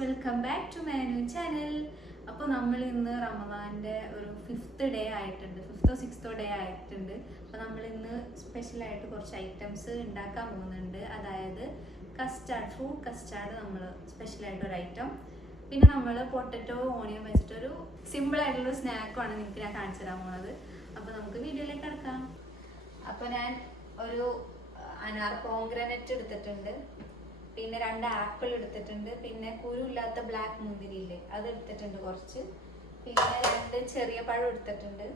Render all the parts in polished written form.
Welcome back to my new channel. അപ്പോൾ നമ്മൾ ഇന്ന് റമദാൻ്റെ ഒരു 5th ഡേ ആയിട്ടുണ്ട്, 5th or 6th ഡേ ആയിട്ടുണ്ട്. അപ്പോൾ നമ്മൾ ഇന്ന് സ്പെഷ്യലായിട്ട് കുറച്ച് ഐറ്റംസ് ഉണ്ടാക്കാൻ പോകുന്നുണ്ട്. അതായത് കസ്റ്റാർഡ്, ഫ്രൂട്ട് കസ്റ്റാർഡ് നമ്മൾ സ്പെഷ്യലായിട്ട് ഒരു ഐറ്റം. പിന്നെ നമ്മൾ പൊട്ടറ്റോ ഓണിയൻ വെച്ചിട്ടൊരു സിമ്പിളായിട്ടുള്ളൊരു സ്നാക്കുമാണ് നിങ്ങൾക്ക് ഞാൻ കാണിച്ചു തരാൻ പോകുന്നത്. അപ്പോൾ നമുക്ക് വീഡിയോയിലേക്ക് കിടക്കാം. അപ്പോൾ ഞാൻ ഒരു അനാർ പോംഗ്രാനൈറ്റ് എടുത്തിട്ടുണ്ട്, പിന്നെ 2 ആപ്പിൾ എടുത്തിട്ടുണ്ട്, പിന്നെ കുരുല്ലാത്ത ബ്ലാക്ക് മുന്തിരിയില്ലേ അത് എടുത്തിട്ടുണ്ട് കുറച്ച്, പിന്നെ 2 ചെറിയ പഴം എടുത്തിട്ടുണ്ട്,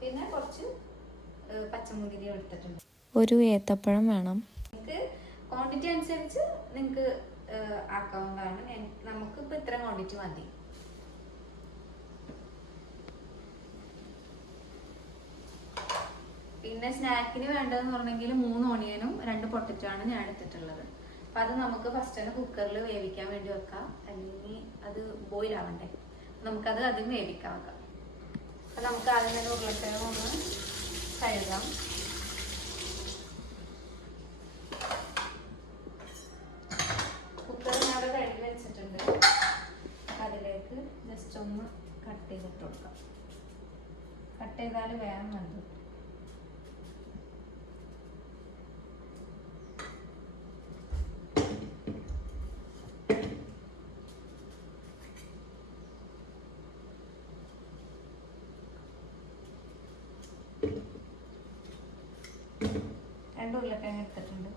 പിന്നെ കുറച്ച് പച്ചമുന്തിരി എടുത്തിട്ടുണ്ട്. ഒരു ഏത്തപ്പഴം വേണം. നിങ്ങൾക്ക് ക്വാണ്ടിറ്റി അനുസരിച്ച് നിങ്ങൾക്ക് ആക്കാവുന്നതാണ്. നമുക്കിപ്പോൾ ഇത്ര ക്വാണ്ടിറ്റി മതി. പിന്നെ സ്നാക്കിന് വേണ്ടതെന്ന് പറഞ്ഞെങ്കിൽ 3 ഓണിയനും 2 പൊട്ടറ്റോ ആണ് ഞാൻ എടുത്തിട്ടുള്ളത്. അപ്പം അത് നമുക്ക് ഫസ്റ്റ് തന്നെ കുക്കറിൽ വേവിക്കാൻ വേണ്ടി വെക്കാം, അല്ലെങ്കിൽ അത് ബോയിൽ ആവണ്ടേ, നമുക്കത് അതിൽ വേവിക്കാൻ വെക്കാം. അപ്പം നമുക്ക് ആദ്യം തന്നെ ഉരുളക്കിഴങ്ങ് ഒന്ന് കഴുകാം. കുക്കർ ഞാൻ അവിടെ കഴുകി വെച്ചിട്ടുണ്ട്. അതിലേക്ക് ജസ്റ്റ് ഒന്ന് കട്ട് ചെയ്തിട്ട് കൊടുക്കാം. കട്ട് ചെയ്താൽ വേഗം വെന്തു. രണ്ട് ഉരുളക്കിഴങ്ങ് എടുത്തിട്ടുണ്ട്.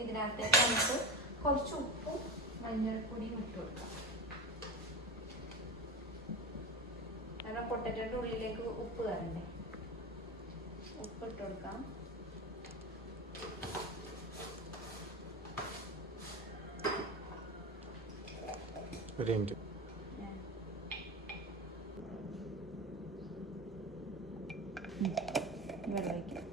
ഇതിനകത്തേക്ക് നമുക്ക് കുറച്ച് ഉപ്പും മഞ്ഞൾപ്പൊടിയും ഇട്ട് കൊടുക്കാം. കാരണം പൊട്ടറ്റോയുടെ ഉള്ളിലേക്ക് ഉപ്പ് കയറണ്ടേ, ഉപ്പ് ഇട്ട് കൊടുക്കാം. വെള്ളം ഒഴിക്കാം.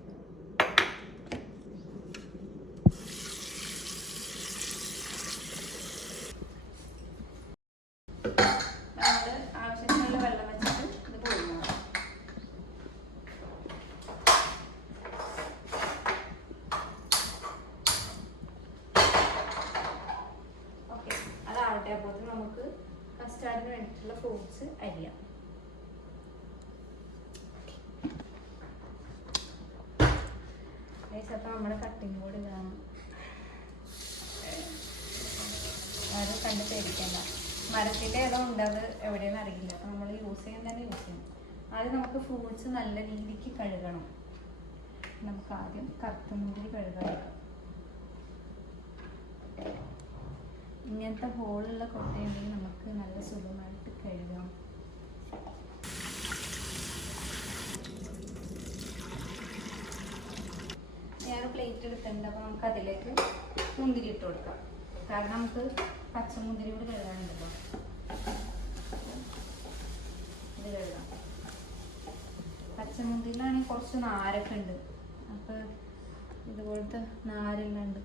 ആവശ്യത്തിനുള്ള വെള്ളം വെച്ചിട്ട് ഇത് പോകുന്നു. ഓക്കെ, അതാവട്ടെ. അപ്പോൾ നമുക്ക് കസ്റ്റാർഡിന് വേണ്ടിയിട്ടുള്ള ഫ്രൂട്ട്സ് അരിയാം. അപ്പോൾ നമ്മുടെ കട്ടിങ് ബോർഡ് ഇതാണ്, അത് കണ്ട് പേടിക്കണ്ട. മരത്തിൻ്റെ ഏതോ ഉണ്ട്, അത് എവിടെയെന്ന് അറിയില്ല. അപ്പോൾ നമ്മൾ യൂസ് ചെയ്യാൻ തന്നെ യൂസ് ചെയ്യണം. ആദ്യം നമുക്ക് ഫ്രൂട്ട്സ് നല്ല രീതിക്ക് കഴുകണം. നമുക്ക് ആദ്യം കറുത്ത മുന്തിരി കഴുകാം. ഇങ്ങനത്തെ ഹോളുള്ള കൊട്ടയുണ്ടെങ്കിൽ നമുക്ക് നല്ല സുഖമായിട്ട് കഴുകാം. ഞാൻ പ്ലേറ്റ് എടുത്തിട്ടുണ്ട്. അപ്പോൾ നമുക്ക് അതിലേക്ക് മുന്തിരി ഇട്ട് കൊടുക്കാം. കാരണം നമുക്ക് പച്ചമുന്തിരി കൂടി കഴുകാനുണ്ടല്ലോ, ഇത് കഴുകാം. പച്ചമുന്തിരിയിലാണെങ്കിൽ കുറച്ച് നാരൊക്കെ ഉണ്ട്, അപ്പോൾ ഇതുപോലത്തെ നാരെല്ലാം ഉണ്ട്.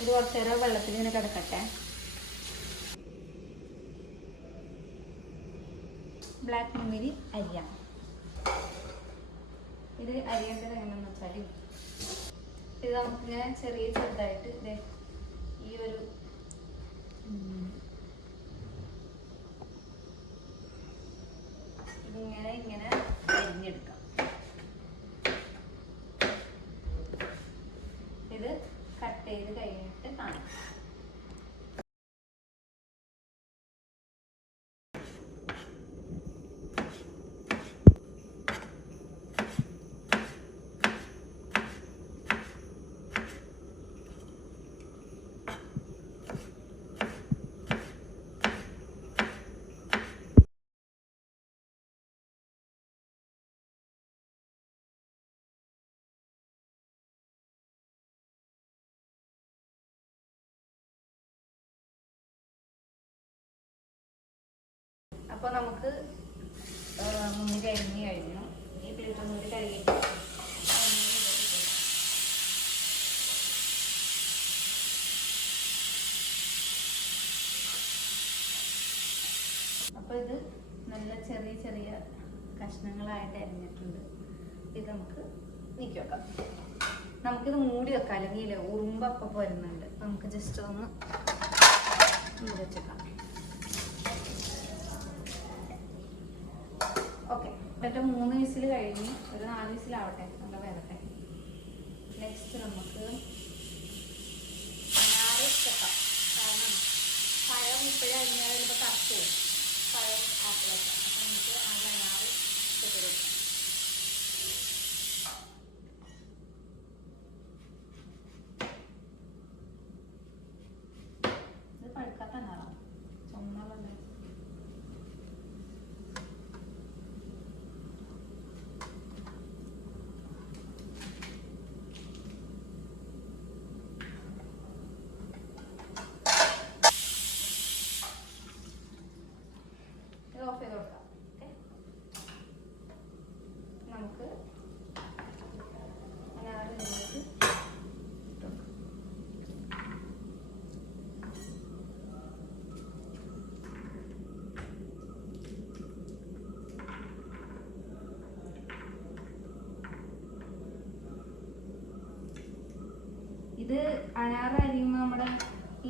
ഇത് കുറച്ച് നേരം വെള്ളത്തിൽ ഇങ്ങനെ കിടക്കട്ടെ. ബ്ലാക്ക് മുന്തിരി അരിയാം. ഇത് അരിയേണ്ടത് എങ്ങനെയാണെന്ന് വെച്ചാൽ, ഇത് നമുക്കിങ്ങനെ ചെറുതായിട്ട് ഈ ഒരു ഇങ്ങനെ അരിഞ്ഞെടുക്കാം. ഇത് കട്ട് ചെയ്ത് കഴിഞ്ഞിട്ട് കാണാം. അപ്പോൾ നമുക്ക് മുന്നിൽ അരിഞ്ഞ് കഴിഞ്ഞു. ഈ പ്ലേറ്റ് ഒന്നുകൂടി കഴുകിയിട്ട് അപ്പോൾ ഇത് നല്ല ചെറിയ ചെറിയ കഷ്ണങ്ങളായിട്ട് അരിഞ്ഞിട്ടുണ്ട്. ഇത് നമുക്ക് നീക്കി വെക്കാം. നമുക്കിത് മൂടി വെക്കാം, അല്ലെങ്കിൽ ഉറുമ്പൊക്കെ വരുന്നുണ്ട്. നമുക്ക് ജസ്റ്റ് ഒന്ന് മൂടി വെച്ചേക്കാം. ഓക്കെ, എന്നിട്ട് 3 വിസിൽ കഴിഞ്ഞ് ഒരു 4 വിസിലാവട്ടെ, നല്ല വരട്ടെ. നെക്സ്റ്റ് നമുക്ക് അനാറ് വെക്കാം. കാരണം പഴം ഇപ്പോഴും അരിഞ്ഞാൽ ചിലപ്പോൾ കറക്റ്റ് പോകും. പഴം ആപ്പിളൊക്കെ അപ്പം നമുക്ക് ആ അനാറ് ഇട്ട് കൊടുക്കാം. ഇത് പഴുക്കാത്ത അനാറാണ്, ചുമന്നുള്ളത്. ഓഫ് ചെയ്ത് കൊടുക്കാം. ഓക്കെ, നമുക്ക് അനാറ് ഇതിലേക്ക് ഇട്ട് കൊടുക്കാം. ഇത് അനാറ് അരിയുമ്പോൾ നമ്മുടെ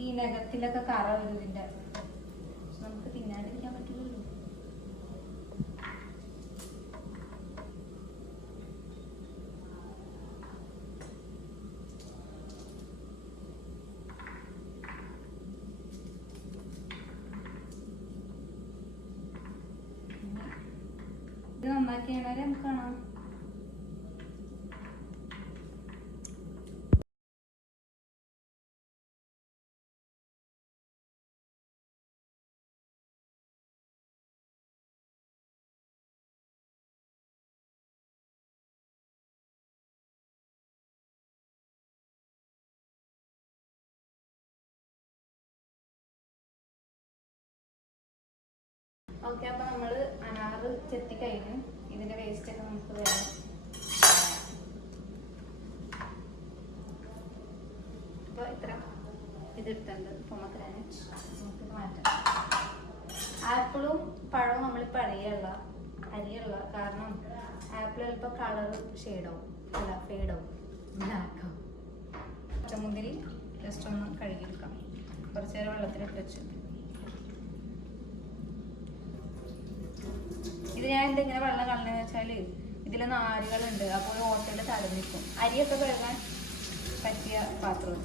ഈ നഖത്തിലൊക്കെ കറ വരും. ഇതിൻ്റെ നമുക്ക് തിന്നാതിരിക്കാൻ പറ്റില്ലല്ലോ. ഇത് നന്നാക്കി കഴിഞ്ഞാൽ നമുക്ക് കാണാം. ഓക്കെ, അപ്പൊ നമ്മള് അനാറ് ചെത്തി കഴിഞ്ഞു. ഇതിന്റെ വേസ്റ്റ് ഒക്കെ നമുക്ക് വേണം. അപ്പൊ ഇത്ര ഇത് ഇട്ടുണ്ട്. പൊമഗ്രാനൈറ്റ് നമുക്ക് മാറ്റാം. ആപ്പിളും പഴവും നമ്മളിപ്പോൾ അരിയുള്ള കാരണം ആപ്പിൾ ചിലപ്പോൾ കളർ ഷെയ്ഡാവും, അല്ല ഫെയ്ഡാവും, ബ്ലാക്കാവും. പച്ചമുന്തിരി ജസ്റ്റ് ഒന്ന് കഴുകിയെടുക്കാം. കുറച്ച് നേരം വെള്ളത്തിലിട്ട് വെച്ചു. ഇത് ഞാൻ എന്തെങ്കിലും വെള്ളം കളഞ്ഞെന്ന് വെച്ചാൽ ഇതിൽ നാരുകളുണ്ട്. അപ്പോൾ ഓട്ടയുടെ തടഞ്ഞിരിക്കും. അരിയൊക്കെ കഴുകാൻ പറ്റിയ പാത്രം.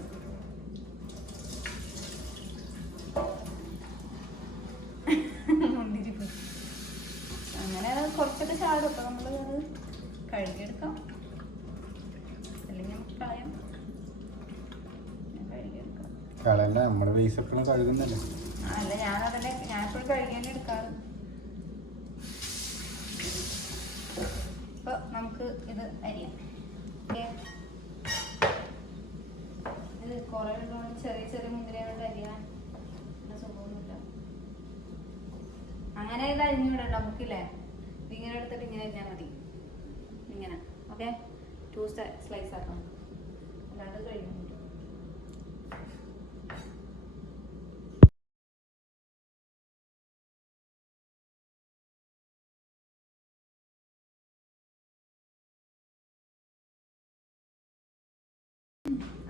മുന്തിരിപ്പ് അങ്ങനെ കുറച്ചൊക്കെ ചാടും. അപ്പോൾ നമ്മൾ അത് കഴുകിയെടുക്കാം, അല്ലെങ്കിൽ നമുക്ക് കളയാം. കഴുകിയെടുക്കാം. നമ്മുടെ പൈസ കഴുകുന്നല്ലേ? അല്ല, ഞാൻ എപ്പോഴും കഴുകിയാലും എടുക്കാറ്. അപ്പോൾ നമുക്ക് ഇത് അരിയാം. ഇത് കുറേ ചെറിയ ചെറിയ മുന്തിരിയായിട്ട് അരിയാൻ സുഖമൊന്നുമില്ല. അങ്ങനെ ഇത് അരിഞ്ഞുവിടണ്ട നമുക്കില്ലേ. ഇങ്ങനെ എടുത്തിട്ട് ഇങ്ങനെ അരിഞ്ഞാൽ മതി. ഇങ്ങനെ ഓക്കെ, 2 സ്ലൈസ് ആക്കാം. അല്ലാണ്ട് കഴിഞ്ഞു.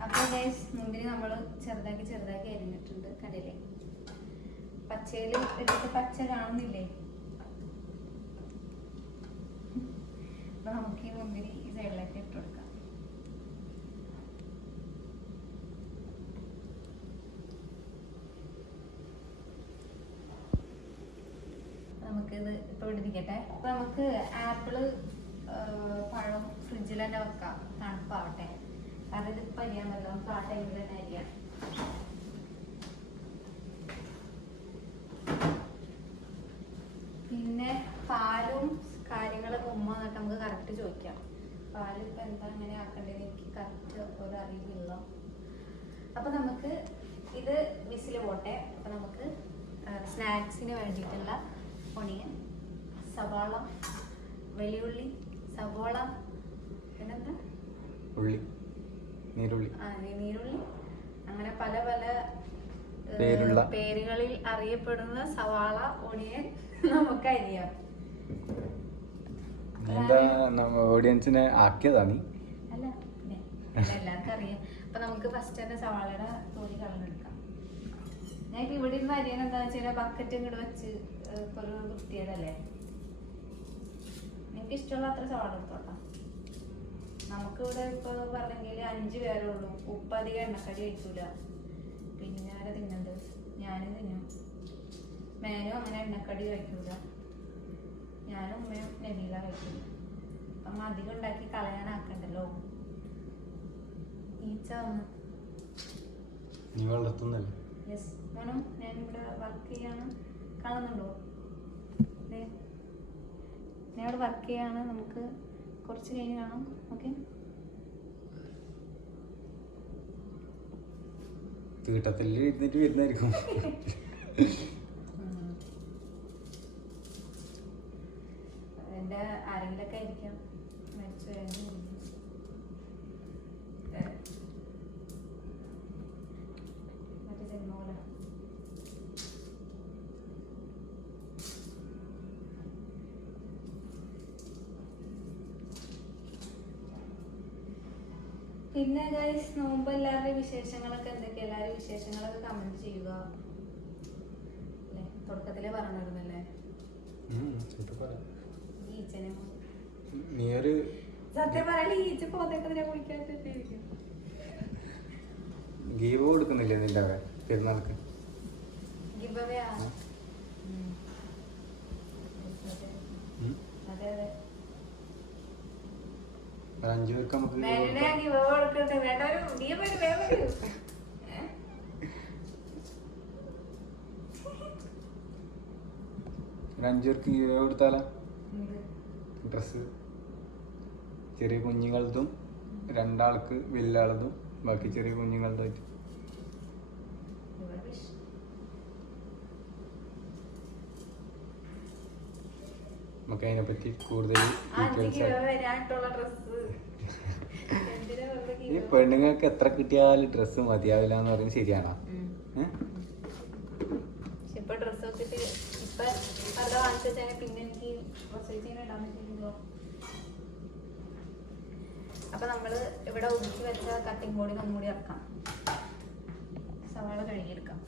അപ്പോൾ ഗൈസ്, മുന്തിരി നമ്മൾ ചെറുതാക്കി അരിഞ്ഞിട്ടുണ്ട്. കണ്ടില്ലേ, പച്ചയിൽ വെച്ചിട്ട് പച്ച കാണുന്നില്ലേ? അപ്പൊ നമുക്ക് ഈ മുന്തിരി ഈ സൈഡിലേക്ക് ഇട്ട് കൊടുക്കാം. നമുക്കിത് ഇപ്പൊ ഇടിരിക്കട്ടെ. അപ്പൊ നമുക്ക് ആപ്പിള് പഴം ഫ്രിഡ്ജിൽ തന്നെ വെക്കാം, തണുപ്പാവട്ടെ. കാരണം ഇതിപ്പോൾ അരിയാമല്ലോ, നമുക്ക് ആ ടൈമിൽ തന്നെ അരിയാം. പിന്നെ പാലും കാര്യങ്ങളൊക്കെ ഉമ്മ എന്നിട്ട് നമുക്ക് കറക്റ്റ് ചോദിക്കാം. പാല് ഇപ്പം എന്താ അങ്ങനെ ആക്കേണ്ടത് എനിക്ക് കറക്റ്റ് ഒരു അറിവില്ല. അപ്പം നമുക്ക് ഇത് വിസിൽ പോട്ടെ. അപ്പം നമുക്ക് സ്നാക്സിന് വേണ്ടിയിട്ടുള്ള ഒണിയൻ, സവാള, വെളിയുള്ളി, സവാള, പിന്നെന്താ ഉള്ളി, നീരുള്ളി, നീരുള്ളി, അങ്ങനെ പല പല പേരുകളിൽ അറിയപ്പെടുന്ന സവാള, ഒണിയൻ നമുക്ക് അരിയാം. ഓഡിയൻസിനെ ആക്കിയതാ നീ? അല്ല, എല്ലാവർക്കും അറിയാം. അപ്പൊ നമുക്ക് ഫസ്റ്റ് തന്നെ സവാളയുടെ തൊലി കളഞ്ഞെടുക്കാം. ഞാൻ ഇപ്പൊ ഇവിടെ ഇരുന്ന് അരിയാൻ എന്താ വെച്ചാൽ ബക്കറ്റ് ഇങ്ങോട്ട് വെച്ച് ഒരു വൃത്തിയേടല്ലേ. എനിക്ക് ഇഷ്ടമുള്ള അത്ര സവാള എടുത്തോട്ടാ. നമുക്കിവിടെ ഇപ്പൊ പറഞ്ഞെങ്കിൽ 5 പേരേ ഉള്ളൂ. ഉപ്പ് അധികം എണ്ണക്കടി കഴിക്കൂല. പിന്നെ ആരെ തിന്നത്? ഞാനും തിന്നും. മേനും അങ്ങനെ എണ്ണക്കടി കഴിക്കൂല. ഞാനും ഉമ്മയും നബീല കഴിക്കില്ല. അപ്പം അധികം ഉണ്ടാക്കി കളയാനാക്കണ്ടല്ലോ. ഈച്ച വന്ന് നീ വളർത്തുന്നല്ലേ? യെസ് മോനോ, ഞാനിവിടെ വർക്ക് ചെയ്യാണ്. കാണുന്നുണ്ടോ? ഞാൻ ഇവിടെ വർക്ക് ചെയ്യാണ്. നമുക്ക് കുറച്ച് കഴിഞ്ഞ് കാണാം. ഓക്കെ. തീട്ടത്തിൽ ഇരുന്നിട്ട് വരുന്നായിരിക്കും. എൻ്റെ ആരെങ്കിലൊക്കെ ആയിരിക്കാം മരിച്ചു കഴിഞ്ഞു. മറ്റേ സിനിമ പോലെ. പിന്നെ ഗൈസ്, നോമ്പ് എല്ലാവരുടെയും വിശേഷങ്ങളൊക്കെ എന്തൊക്കെയാ? എല്ലാവരും വിശേഷങ്ങളൊക്കെ കമന്റ് ചെയ്യുക. അല്ലേ, തുടക്കത്തിലേ പറഞ്ഞിരുന്നല്ലേ ഈച്ചനെ. സത്യം പറയാൻ ഈച്ച പോത്തേക്കതിനെ കുളിക്കാണ്ടിരിക്കും. ഗീവ് കൊടുക്കുന്നില്ലേ നിന്റെ പെരുന്നാൾക്ക്? ഗിവ് അവേ ആണ്. അതെ അതെ. 5 പേർക്ക് നമുക്ക് ഗിവ് അവേ കൊടുക്കട്ടെ. വേണ്ട, ഒരു ഗിവ് അവേ വേണം. ഒരു 5 പേർക്ക് ഗീവ് കൊടുത്താലോ? ഡ്രസ്സ് ചെറിയ കുഞ്ഞുങ്ങളതും 2 ആൾക്ക് വലിയ ആളതും ബാക്കി ചെറിയ കുഞ്ഞുങ്ങളതായിട്ട്. നമുക്ക് അതിനെപ്പറ്റി കൂടുതൽ ഈ പെണ്ണുങ്ങൾക്ക് എത്ര കിട്ടിയാലും ഡ്രസ്സ് മതിയാവില്ല എന്ന് പറയുന്നത് ശരിയാണോ? ഇപ്പൊ ഡ്രസ്സ് വെച്ചിട്ട് ഇപ്പൊ നല്ല വാങ്ങിച്ചു വെച്ചാൽ പിന്നെ എനിക്ക് പ്രസവിച്ച് ഇടാൻ പറ്റില്ലല്ലോ. അപ്പൊ നമ്മള് ഇവിടെ ഒതുക്കി വെച്ച കട്ടിംഗ് ബോർഡിൽ ഒന്നുകൂടി ഇറക്കാം. സവാള കഴുകിയെടുക്കാം.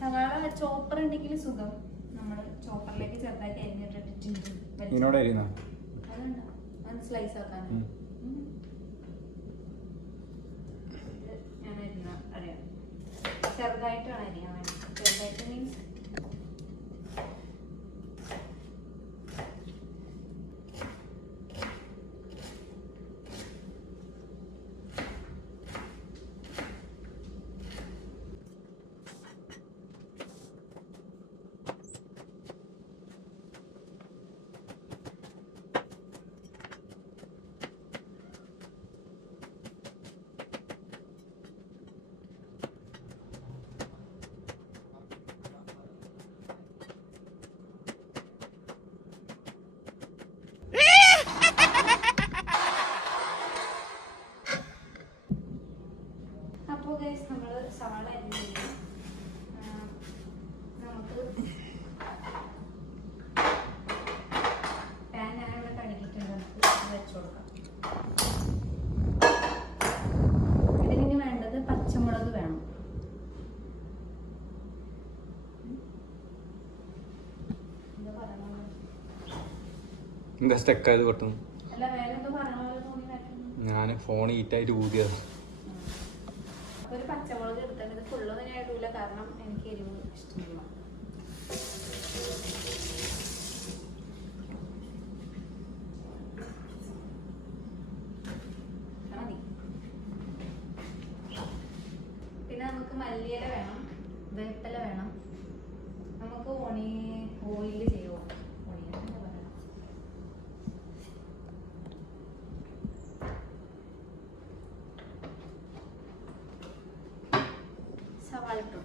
സവാള ചോപ്പർ ഉണ്ടെങ്കിൽ സുഖം. നമ്മള് ചോപ്പറിലേക്ക് ചെറുതായിട്ട് അരിഞ്ഞിട്ടിട്ടുണ്ട്. അതുണ്ടോ? അത് സ്ലൈസ് ആക്കാൻ ഞാൻ അരിഞ്ഞ അറിയാം. ചെറുതായിട്ടാണ് അരിയാൻ വേണ്ടി. ചെറുതായിട്ട് മീൻസ് അപ്പോൾ ഗൈസ് നമ്മൾ സവാള അരിഞ്ഞു. നമുക്ക് പാൻ ഞാനിവിടെ കഴുകിയിട്ടുണ്ട്. നമുക്ക് വെച്ച് കൊടുക്കാം. ഇതിന് വേണ്ടത് പച്ചമുളക് വേണം. എന്താ സ്റ്റക്കായത് പെട്ടെന്ന്? അല്ല, വേറെ എന്തോ പറഞ്ഞ പോലെ തോന്നി പറ്റുന്നു. ഞാൻ ഫോൺ ഹീറ്റായിട്ട് ഊതിയത്. ഒരു പച്ചമുളക് എടുത്തിട്ട് ഇത് ഫുള്ളൊന്നും ഞാൻ ഇടൂല, കാരണം എനിക്ക് എരിവ് ഇഷ്ടമില്ല. പിന്നെ നമുക്ക് മല്ലിയില വേണം, വേപ്പില വേണം. നമുക്ക് ഓയിൽ ചെയ്യുമോ? ഓണിയൻ പറയാം. സവാള ഇട്ടു.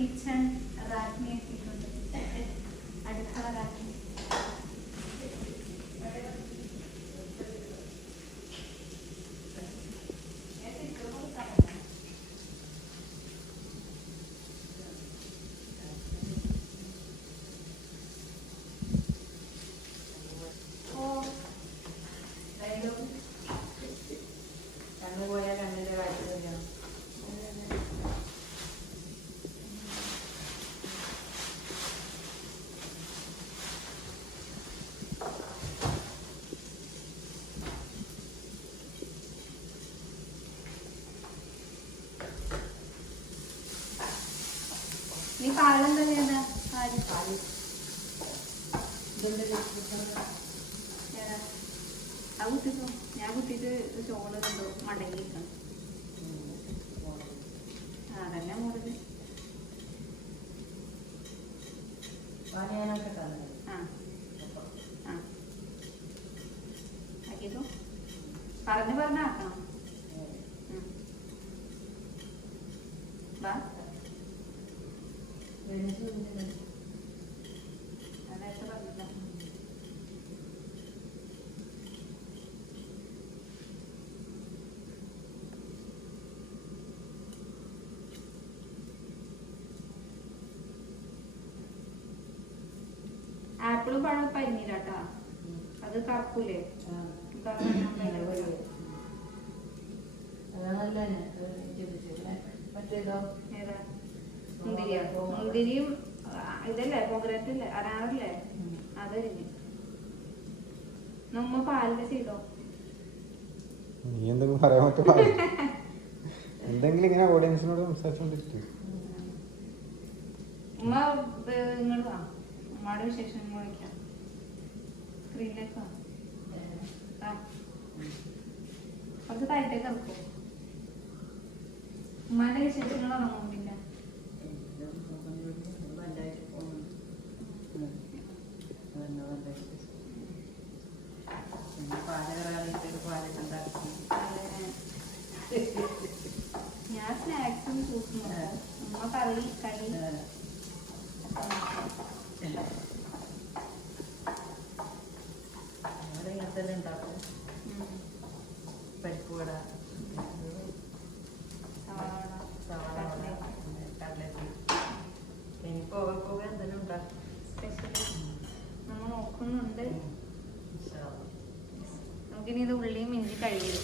കിച്ചൺ റാക്കിനെ എത്തിയിട്ടുണ്ട്. അടുക്കള റാക്കി. നീ പാലെന്താ ചെയ്യണ്ട? പാല് ആ കുത്തിട്ടോ. ഞാൻ കുത്തിയിട്ട് ചോറ് കണ്ടു മടങ്ങിയിരിക്കണം. അതന്നെ മുറിഞ്ഞ് ആക്കിട്ടോ. പറഞ്ഞാക്കണം. വാ അതായിട്ട് പറഞ്ഞില്ല. ആപ്പിളും പഴം പരിഞ്ഞില്ലാട്ടാ. അത് കറക്കൂലേ? മുന്തിരിയും ഇതല്ലേ പോഗ്രറ്റല്ലേ അനാറല്ലേ അതരിഞ്ഞ് നമ്മ പാലിന്റെ ചെയ്തോ. നീ എന്തെങ്കിലും പറയാൻ പറ്റുമോ? എന്തെങ്കിലും ഇങ്ങനെ ഓഡിയൻസിനോട് സംസാരിച്ചോണ്ടിരിക്കും. ഉമ്മ ഇങ്ങോട്ട് വാ. ഉമ്മയുടെ വിശേഷങ്ങൾ വിളിക്കാം. സ്ക്രീനിലേക്ക് വാ. കുറച്ച് താഴത്തേക്ക് ഇറക്കും. ഉമ്മയുടെ വിശേഷങ്ങളാണോ നോക്കില്ല? ഞാൻ സ്നാക്സും ജ്യൂസും ഉമ്മ കറി കടി. ഇങ്ങനത്തെ ഉണ്ടാക്കും. പരിപ്പുവട, സവാള കട്ലറ്റ്. ഇനി പോകെ പോകെ എന്തെങ്കിലും ഉണ്ടാക്കും. സ്പെഷ്യലി നമ്മൾ നോക്കുന്നുണ്ട്. നമുക്കിനി ഇത് ഉള്ളിയും ഇഞ്ചി കഴിയും.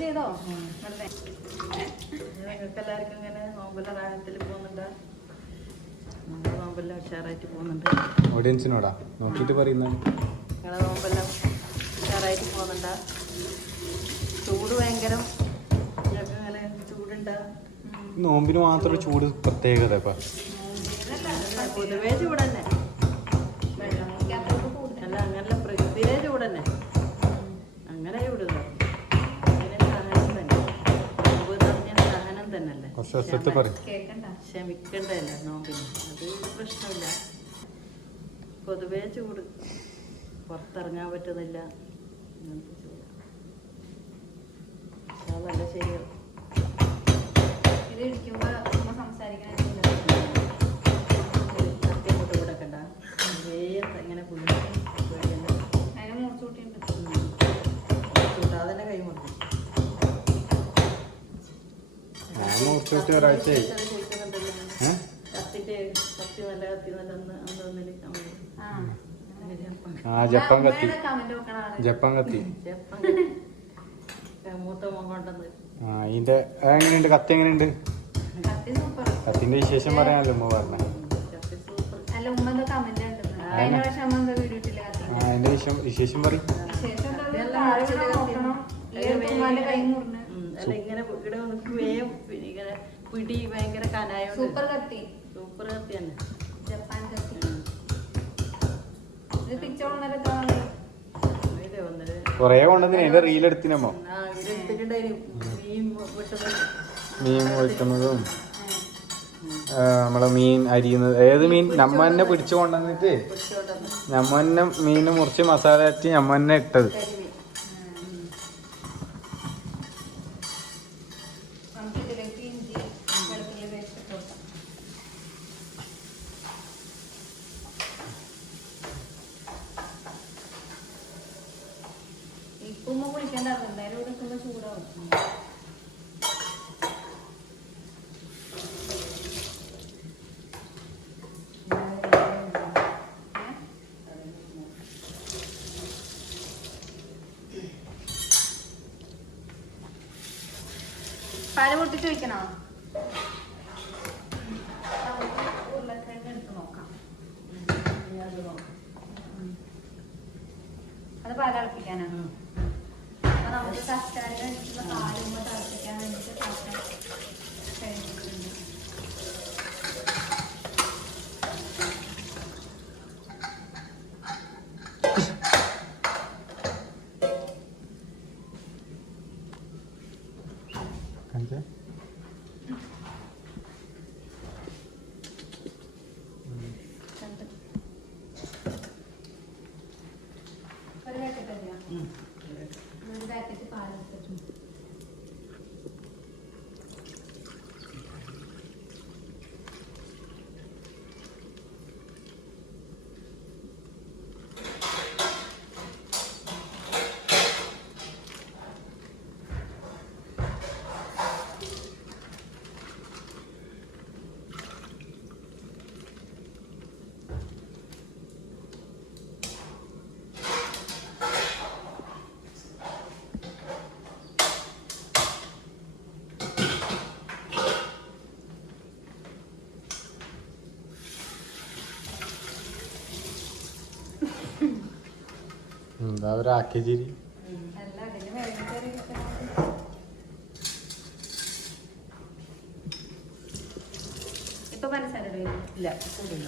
ചെയ്തോ നിങ്ങൾക്ക് എല്ലാവർക്കും ഇങ്ങനെ നോമ്പെല്ലാം റാഹത്തിൽ പോകുന്നുണ്ട്. നമ്മുടെ നോമ്പെല്ലാം ഉഷാറായിട്ട് പോകുന്നുണ്ട്. ഓഡിയൻസിനോടാ നോക്കിയിട്ട് പറയുന്നത്. നിങ്ങളുടെ നോമ്പെല്ലാം ഉഷാറായിട്ട് പോകുന്നുണ്ട്. ചൂട് ഭയങ്കരം. നിങ്ങൾക്ക് ഇങ്ങനെ ചൂടുണ്ട്. നോമ്പിന് മാത്രം ചൂട് പ്രത്യേകത. പൊതുവേ ചൂട് തന്നെ. അല്ല അങ്ങനല്ല, പ്രകൃതിയിലെ ചൂട് തന്നെ. അങ്ങനെ ചൂടുക ക്ഷമിക്കണ്ടല്ല നോമ്പിന്. അത് പ്രശ്നമില്ല. പൊതുവേ ചൂട്, പുറത്തിറങ്ങാൻ പറ്റുന്നില്ല. അങ്ങനത്തെ ചൂട് അതല്ല ശരിയാവും. ഇത് ഇരിക്കുമ്പോ സംസാരിക്കാൻ കൂടക്കണ്ട ഇങ്ങനെ അതിന് മൂർച്ചൂട്ടിയുണ്ട്. ചൂടാതെ തന്നെ കൈ മുറിക്കും. ഒരാഴ്ചയായി. ജപ്പാൻ കത്തി. ജപ്പാൻ കത്തി. മൂത്ത മോൻ കൊണ്ടുവന്ന് ഇതിന്റെ എങ്ങനെയുണ്ട്? കത്തി എങ്ങനെയുണ്ട്? കത്തിന്റെ വിശേഷം പറയാനല്ലോ ഉമ്മ പറഞ്ഞ. അതിന്റെ വിശേഷം പറയും. അല്ല ഇങ്ങനെ ഇവിടെ വേഗം ഇങ്ങനെ പിടി ഭയങ്കര കനായോ. സൂപ്പർ കത്തി. സൂപ്പർ കത്തി തന്നെ. ജപ്പാൻ കത്തി. ഇത് പിക്ചർ ഇത് ഇന്നലെ വന്നത്. കൊറേ കൊണ്ടുവന്നിന് എന്റെ റീലെടുത്തിനമ്മോ മീൻ വെക്കുന്നതും നമ്മളെ മീൻ അരിയുന്നത്. ഏത് മീൻ നമ്മ തന്നെ പിടിച്ചു കൊണ്ടുവന്നിട്ട് നമ്മ തന്നെ മീൻ മുറിച്ച് മസാല ആറ്റി നമ്മ തന്നെ ഇട്ടത്. ഇപ്പൊ കുളിക്കണ്ടായിരുന്നു, എന്തായാലും ഇവിടെ എത്തുമ്പോ ചൂടാവും. പാല് പൊട്ടിച്ച് വെക്കണോ? ഉരുളക്കിഴങ്ങ് എടുത്ത് നോക്കാം. അത് പാല് തിളപ്പിക്കാനാണ്. അപ്പൊ നമുക്ക് കസ്റ്റാർഡ് കഴിച്ചിട്ടുള്ള പാലുമ്പ തിളപ്പിക്കാൻ വേണ്ടിട്ട് കഴിഞ്ഞിട്ടുണ്ട്. ഒരു പാക്കറ്റ് അല്ല, ഒരു പാക്കറ്റ് പാലെടുത്തിട്ടുണ്ട്. എന്താ ഒരാക്കിച്ചിരി. അല്ല, അതിന് വെള്ളം കയറി കിട്ടണം. ഇപ്പൊ പഞ്ചസാര ഇല്ല കൂടില്ല.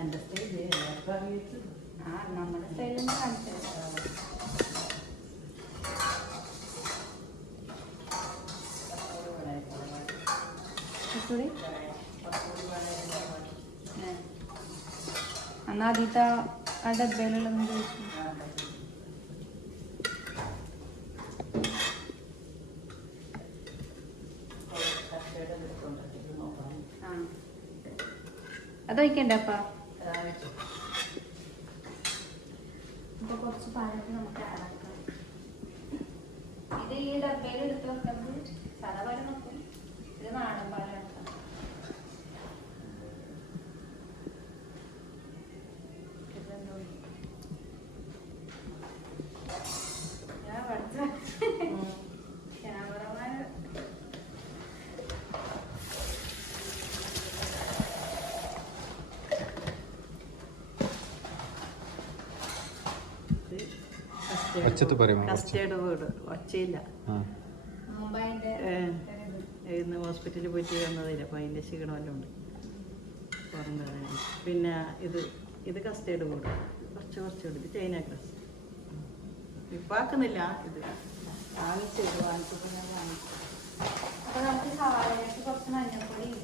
എൻ്റെ സ്റ്റൈല് നമ്മുടെ സ്റ്റൈലിൽ കാണിച്ചു എന്നാ ആദ്യത്തെ ആ ഡബ്ബയിലുള്ളതെന്ന് ചോദിച്ചു. അതൊഴിക്കണ്ടേ അപ്പ? ഇപ്പൊ കുറച്ച് പാലൊക്കെ നമുക്ക് ആഡാക്കാം. ഇത് ഈ ഡബ്ബയിൽ എടുത്ത് വെക്കുന്നത് സാധാ പാല് നോക്കും. ഇത് നാടൻ പാലാക്കാം. ഞാൻ പഠിച്ച ക്യാമറമാൻ ഒച്ചത്ത് പറയുമോ? കസ്റ്റേർഡ് വീട് ഒച്ചയില്ല. മുംബൈൻ്റെ ഇന്ന് ഹോസ്പിറ്റലിൽ പോയിട്ട് വന്നതില്ല, അപ്പോൾ അതിൻ്റെ ക്ഷീണമെല്ലാം ഉണ്ട് പുറം. പിന്നെ ഇത് കസ്റ്റേർഡ് വീട് കുറച്ച് ഇത് ചൈന ഗ്രാസ് ഇപ്പം ആക്കുന്നില്ല. ഇത് വാങ്ങിച്ചപ്പോൾ ഞാൻ വാങ്ങിച്ചു. അപ്പോൾ നമുക്ക് സവാളയിലേക്ക് കുറച്ച് മഞ്ഞൾപ്പൊടിയും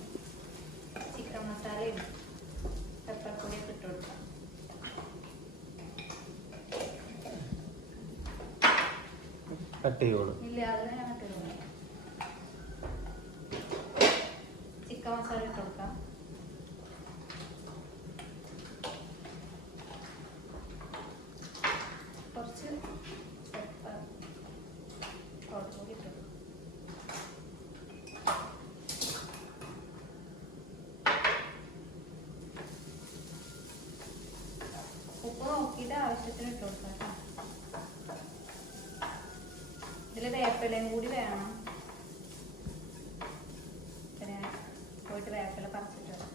ചിക്കൻ മസാലയും പെപ്പർപ്പൊടിയൊക്കെ ഇട്ട് കൊടുക്കാം. കട്ട് ചെയ്യോളൂ. ഇല്ല, അത് ഞാൻ ഇട്ട് കൊടുക്കാം. ചിക്കൻ മസാല ഇട്ട് കൊടുക്കാം. കുറച്ച് കുറച്ചുകൂടി ഇട്ട് കൊടുക്കാം. ഉപ്പ് നോക്കിയിട്ട് ആവശ്യത്തിന് ഇട്ട് കൊടുക്കാം കേട്ടോ. ഇതിൽ വേപ്പിലയും കൂടി വേണം. പിന്നെ പോയിട്ട് വേപ്പില പറിച്ചിട്ട് വരാം.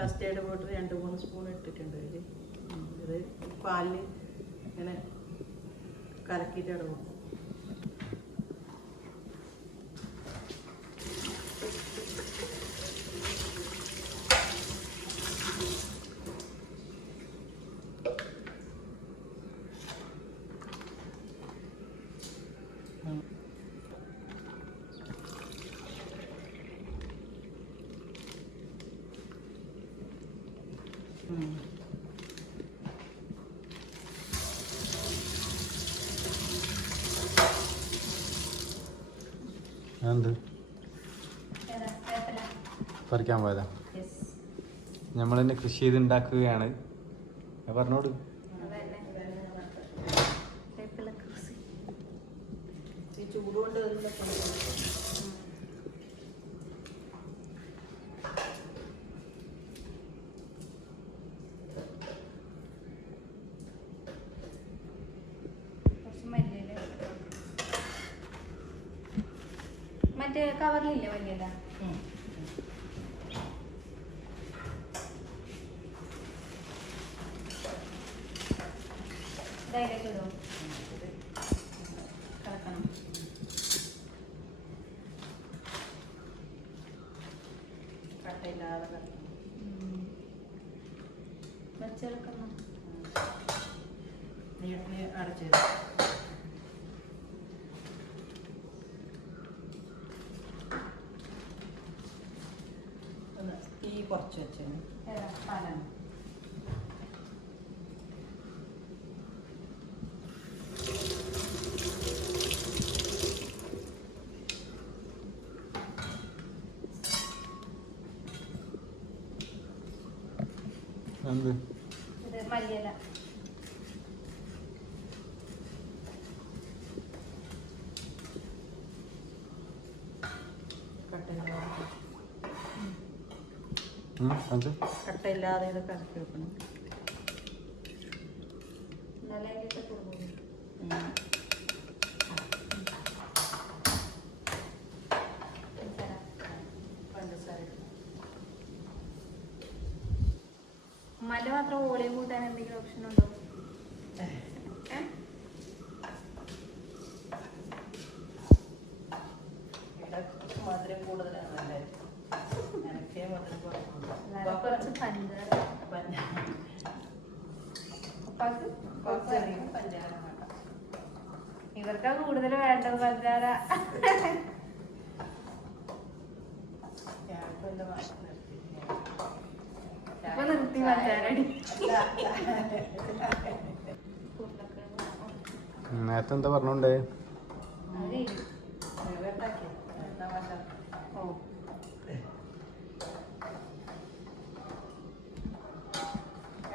കസ്റ്റേർഡ് പൗഡർ 2-3 സ്പൂൺ ഇട്ടിട്ടുണ്ട് ഇതിൽ. ഇത് പാലിൽ ഇങ്ങനെ കലക്കിയിട്ട് ഇടവും. എന്ത് പറിക്കാൻ പോയതാ? നമ്മൾ തന്നെ കൃഷി ചെയ്ത് ഉണ്ടാക്കുകയാണ്. പറഞ്ഞോട്. ചൂടുകൊണ്ട് മറ്റേ കവറിലില്ലേ വലിയല്ല? ധൈര്യം ഇടും കളക്കണം. കട്ടയില്ലാതെ വെച്ചെടുക്കണം. നീട്ടി അടച്ചു തീ കുറച്ച് വെച്ചു. പാലാണ്. എന്ത്? ഇത് മല്ലിയില. കട്ടയില്ലാതെ ഇതൊക്കെ ഇറക്കി വെക്കണം. നല്ല കൊടുക്കും. മല മാത്രം വോളിയം കൂട്ടാൻ എന്തെങ്കിലും ഓപ്ഷൻ ഉണ്ടോ? മധുരം കൂടുതലാണ്. എനിക്കേ മധുരം കുറച്ച് പഞ്ചാര. പഞ്ചാര ഇവർക്കാ കൂടുതൽ വേണ്ടത് പഞ്ചാര. ഇപ്പൊ നിർത്തി പഞ്ചാരടി. നേരത്തെ എന്താ പറഞ്ഞോണ്ടേ? ഓ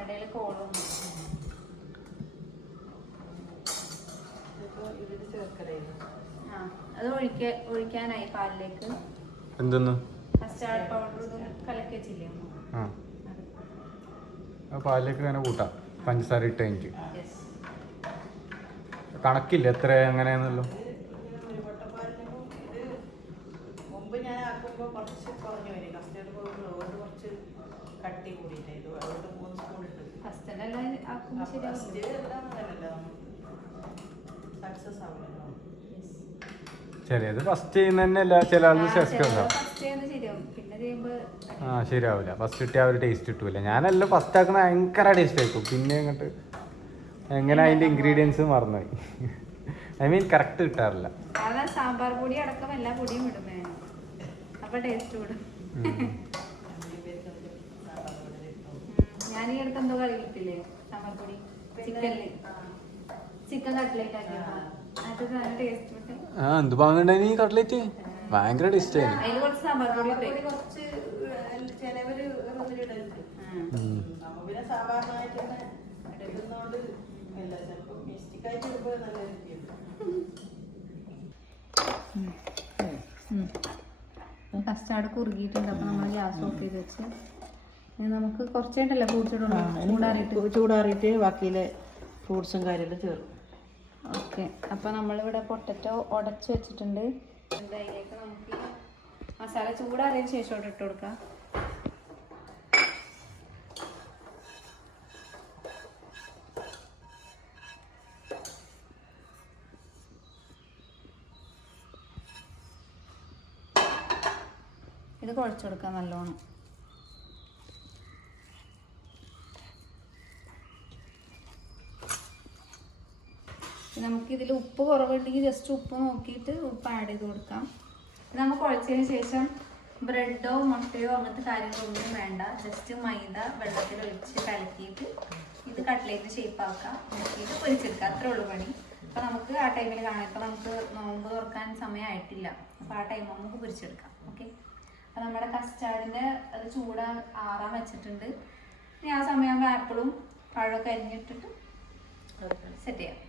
ഇടയില് കോളും അത് ഒഴിക്കാനായി പാലിലേക്ക്. എന്തെന്ന്? കസ്റ്റാർഡ് പൗഡർ കലക്കി വെച്ചില്ലേ? പാലിലേക്ക് അങ്ങനെ കൂട്ടാം പഞ്ചസാര ഇട്ട് എനിക്ക് കണക്കില്ല എത്ര എങ്ങനെയാന്നല്ലോ. മുമ്പ് ഞാൻ ആക്കുമ്പോൾ കുറച്ച് കുറഞ്ഞു വരും. കസ്റ്റേർഡ് പൗഡർ അതുകൊണ്ട് കുറച്ച് കട്ടി കൂടിയിട്ട് അതുകൊണ്ട് 3 സ്പൂൺ ഇട്ട് സക്സസ് ആവില്ല. ചെറിയത് ഫസ്റ്റ് ചെയ്യുന്ന തന്നെയല്ല, ചില ആളുകൾ ശേഷം ശരിയാവില്ല. ഫസ്റ്റ് കിട്ടിയ ആ ഒരു ടേസ്റ്റ് കിട്ടൂല. ഞാനെല്ലാം ഫസ്റ്റ് ആക്കുന്ന ഭയങ്കര ടേസ്റ്റ് ആയിരിക്കും. പിന്നെ അങ്ങോട്ട് എങ്ങനെ അതിന്റെ ഇൻഗ്രീഡിയൻസ് മറന്നുപോയി. ഐ മീൻ കറക്റ്റ് കിട്ടാറില്ല. സാമ്പാർ പൊടി അടക്കം എല്ലാ പൊടിയും ഇടുന്നേ, അപ്പൊ ടേസ്റ്റ് കൂടും. ഞാൻ ഈ അടുത്ത് എന്തോ കളി കിട്ടില്ലേ സാമ്പാർ പൊടി ചിക്കൻ കട്ട്ലേറ്റ് ആക്കിയപ്പോ അത് നല്ല ടേസ്റ്റ് കിട്ടും. എന്ത് വാങ്ങണ്ടായി കട്ട്ലേറ്റ്? ഭയങ്കര ടേസ്റ്റ് ആയിരുന്നു. അതിൽ കുറച്ച് സാമ്പാർ പൊടി കുറച്ച് ചിലവര് പിന്നെ സാധാരണയായിട്ട് തന്നെ ഇടുന്നോണ്ട് അല്ല, ചിലപ്പോൾ മിസ്റ്റേക്കായിട്ട് ഇടുമ്പോൾ നല്ല കസ്റ്റാർഡ് കുറുകിയിട്ടുണ്ട്. അപ്പൊ നമ്മൾ ഗ്യാസ് ഓഫ് ചെയ്ത് വെച്ച് നമുക്ക് കുറച്ചായിട്ടല്ലേ ഫ്രൂട്ട്സ് ചൂടാറിയിട്ട് ബാക്കിയിലെ ഫ്രൂട്ട്സും കാര്യമെല്ലാം ചേർക്കും. ഓക്കെ, അപ്പോൾ നമ്മളിവിടെ പൊട്ടറ്റോ ഉടച്ച് വെച്ചിട്ടുണ്ട്. അതിലേക്ക് നമുക്ക് മസാല ചൂടാറിയതിന് ശേഷം ഇട്ട് കൊടുക്കാം. ഇത് കുഴച്ച് കൊടുക്കാം നല്ലോണം. നമുക്കിതിൽ ഉപ്പ് കുറവുണ്ടെങ്കിൽ ജസ്റ്റ് ഉപ്പ് നോക്കിയിട്ട് ഉപ്പ് ആഡ് ചെയ്ത് കൊടുക്കാം. നമുക്ക് കുഴച്ചതിന് ശേഷം ബ്രെഡോ മുട്ടയോ അങ്ങനത്തെ കാര്യങ്ങളൊന്നും വേണ്ട. ജസ്റ്റ് മൈദ വെള്ളത്തിൽ ഒഴിച്ച് കലക്കിയിട്ട് ഇത് കട്ട്ലേറ്റ് ഷേപ്പ് ആക്കാം, നോക്കിയിട്ട് പൊരിച്ചെടുക്കാം. അത്രേ ഉള്ളൂ പണി. അപ്പോൾ നമുക്ക് ആ ടൈമിൽ കാണാം. ഇപ്പോൾ നമുക്ക് നോമ്പ് തുറക്കാൻ സമയമായിട്ടില്ല, അപ്പോൾ ആ ടൈം നമുക്ക് പൊരിച്ചെടുക്കാം. ഓക്കെ, അപ്പോൾ നമ്മുടെ കസ്റ്റാർഡിൻ്റെ അത് ആറാൻ വെച്ചിട്ടുണ്ട്. ഇനി ആ സമയമാകുമ്പോൾ ആപ്പിളും പഴമൊക്കെ അരിഞ്ഞിട്ടിട്ട് സെറ്റ് ചെയ്യാം.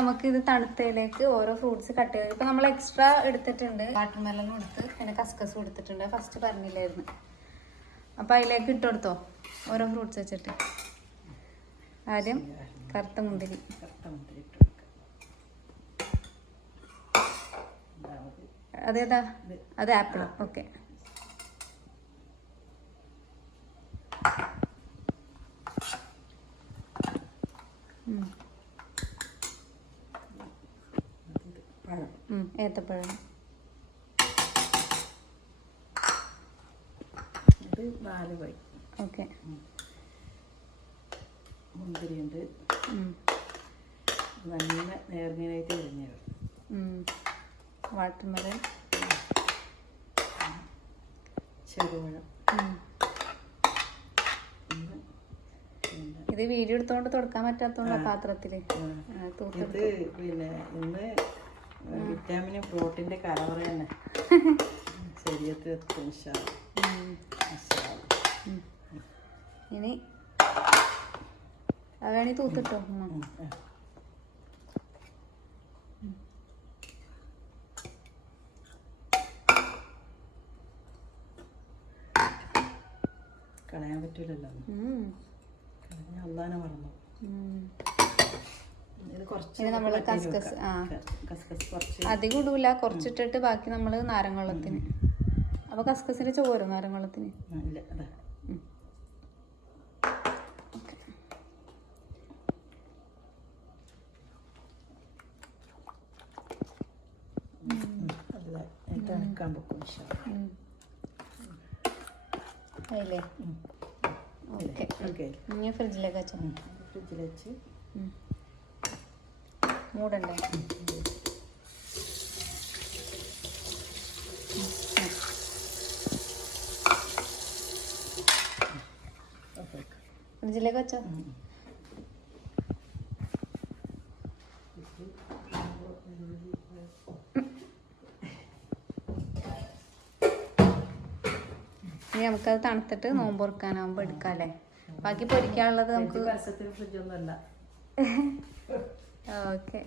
അപ്പോൾ ഇത് തണുത്തയിലേക്ക് ഓരോ ഫ്രൂട്ട്സ് കട്ട് ചെയ്ത് ഇപ്പൊ നമ്മൾ എക്സ്ട്രാ എടുത്തിട്ടുണ്ട്. വാട്ടർ മെലനും എടുത്ത് പിന്നെ കസ്കസും എടുത്തിട്ടുണ്ട്. ഫസ്റ്റ് പറഞ്ഞില്ലായിരുന്നു. അപ്പൊ അതിലേക്ക് ഇട്ടുകൊടുത്തോ ഓരോ ഫ്രൂട്ട്സ് വെച്ചിട്ട്. ആദ്യം കറുത്ത മുന്തിരി. അതേതാ? അത് ആപ്പിൾ. ഓക്കെ, ഏത്തപ്പഴം. ഇത് 4 പഴം. ഓക്കെ, മുന്തിരിയുണ്ട്. നല്ല നേർമീനായിട്ട് എറിഞ്ഞത്. വാട്ടർമെലൺ, ചെറുപഴം. ഇത് വീഡിയോ എടുത്തോണ്ട് തുടക്കാൻ പറ്റാത്തോണ്ട് പാത്രത്തില് ഇത് പിന്നെ ഇന്ന് വിറ്റാമിനും പ്രോട്ടീൻ്റെ കലവറ തന്നെ ശരീരത്തിൽ എത്തും. ഇനി അതാണ് തൂത്തിട്ടോ. കളയാൻ പറ്റൂലല്ലോ, അള്ളാനെ മറന്നു. ഇനി നമ്മള് കസ്കസ് അധികം ഇടൂല, കുറച്ചിട്ടിട്ട് ബാക്കി നമ്മള് നാരങ്ങവെള്ളത്തിന്. അപ്പൊ കസ്കസിന്റെ ചോറ് നാരങ്ങവെള്ളത്തിന്. അതില്ലേ? ഓക്കെ, ഇനി ഫ്രിഡ്ജിലേക്ക് വെച്ചോ. ഫ്രിഡ്ജിൽ വെച്ച് മൂടണ്ടേ? ഫ്രിഡ്ജിലേക്ക് വെച്ചോ. ഇനി നമുക്കത് തണുത്തിട്ട് നോമ്പ് തുറക്കാനാവുമ്പോ എടുക്കാല്ലേ. ബാക്കി പൊരിക്കാനുള്ളത് നമുക്ക് ഫ്രിഡ്ജൊന്നുമല്ല. ഓക്കെ,